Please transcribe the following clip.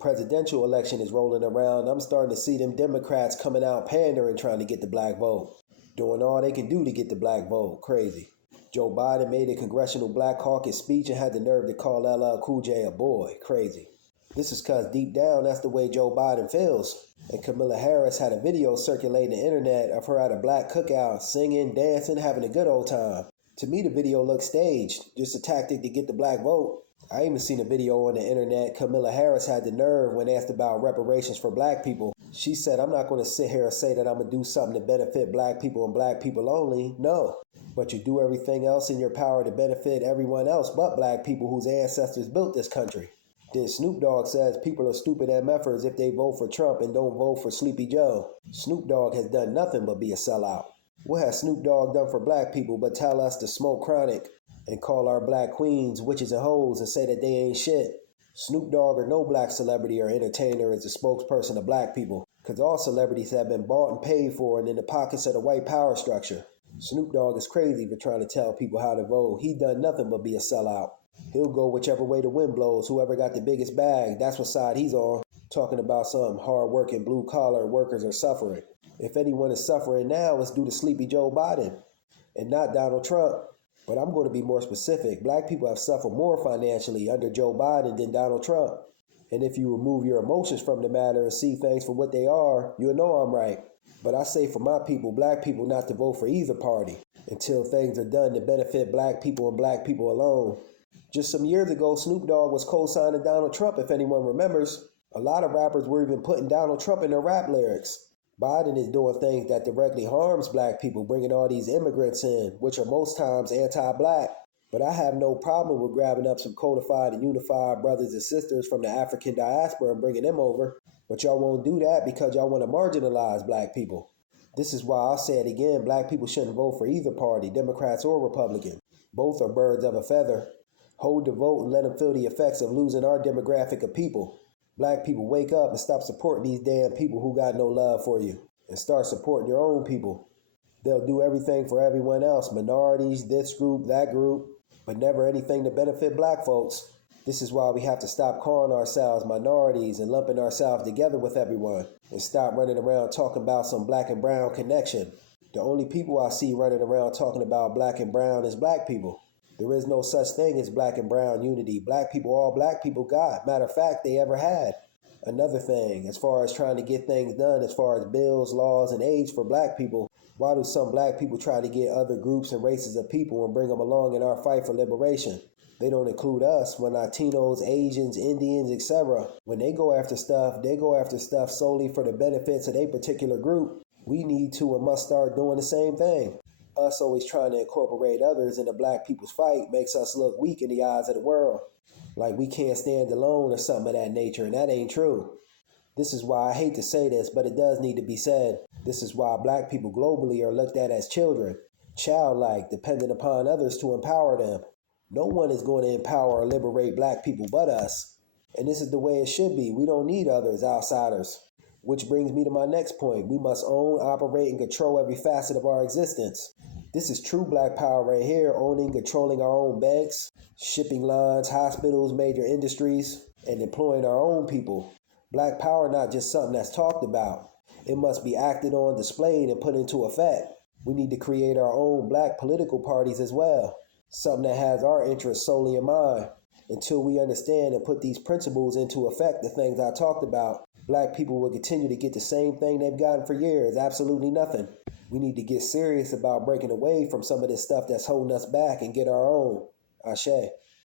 presidential election is rolling around, I'm starting to see them Democrats coming out pandering, trying to get the black vote. Doing all they can do to get the black vote. Crazy. Joe Biden made a congressional Black Caucus speech and had the nerve to call LL Cool J a boy. Crazy. This is because deep down, that's the way Joe Biden feels. And Kamala Harris had a video circulating the internet of her at a black cookout, singing, dancing, having a good old time. To me, the video looked staged, just a tactic to get the black vote. I even seen a video on the internet. Kamala Harris had the nerve when asked about reparations for black people. She said, I'm not going to sit here and say that I'm going to do something to benefit black people and black people only. No. But you do everything else in your power to benefit everyone else but black people whose ancestors built this country. Then Snoop Dogg says people are stupid MFers if they vote for Trump and don't vote for Sleepy Joe. Snoop Dogg has done nothing but be a sellout. What has Snoop Dogg done for black people but tell us to smoke chronic and call our black queens witches and hoes and say that they ain't shit? Snoop Dogg or no black celebrity or entertainer is the spokesperson of black people, because all celebrities have been bought and paid for and in the pockets of the white power structure. Snoop Dogg is crazy for trying to tell people how to vote. He done nothing but be a sellout. He'll go whichever way the wind blows. Whoever got the biggest bag, that's what side he's on. Talking about some hard-working blue-collar workers are suffering. If anyone is suffering now, it's due to Sleepy Joe Biden and not Donald Trump. But I'm going to be more specific. Black people have suffered more financially under Joe Biden than Donald Trump. And if you remove your emotions from the matter and see things for what they are, you'll know I'm right. But I say for my people, black people, not to vote for either party until things are done to benefit black people and black people alone. Just some years ago, Snoop Dogg was co-signing Donald Trump, if anyone remembers. A lot of rappers were even putting Donald Trump in their rap lyrics. Biden is doing things that directly harms black people, bringing all these immigrants in, which are most times anti-black. But I have no problem with grabbing up some codified and unified brothers and sisters from the African diaspora and bringing them over. But y'all won't do that because y'all want to marginalize black people. This is why I'll say it again, black people shouldn't vote for either party, Democrats or Republican. Both are birds of a feather. Hold the vote and let them feel the effects of losing our demographic of people. Black people, wake up and stop supporting these damn people who got no love for you. And start supporting your own people. They'll do everything for everyone else, minorities, this group, that group, but never anything to benefit black folks. This is why we have to stop calling ourselves minorities and lumping ourselves together with everyone and stop running around talking about some black and brown connection. The only people I see running around talking about black and brown is black people. There is no such thing as black and brown unity. Black people, all black people got. Matter of fact, they ever had. Another thing, as far as trying to get things done, as far as bills, laws, and aids for black people, why do some black people try to get other groups and races of people and bring them along in our fight for liberation? They don't include us when Latinos, Asians, Indians, etc. When they go after stuff, they go after stuff solely for the benefits of their particular group. We need to and must start doing the same thing. Us always trying to incorporate others in the black people's fight makes us look weak in the eyes of the world. Like we can't stand alone or something of that nature, and that ain't true. This is why I hate to say this, but it does need to be said. This is why black people globally are looked at as children, childlike, dependent upon others to empower them. No one is going to empower or liberate black people but us. And this is the way it should be. We don't need others, outsiders. Which brings me to my next point. We must own, operate, and control every facet of our existence. This is true black power right here, owning, controlling our own banks, shipping lines, hospitals, major industries, and employing our own people. Black power not just something that's talked about. It must be acted on, displayed, and put into effect. We need to create our own black political parties as well. Something that has our interests solely in mind. Until we understand and put these principles into effect, the things I talked about, black people will continue to get the same thing they've gotten for years, absolutely nothing. We need to get serious about breaking away from some of this stuff that's holding us back and get our own. Ashe.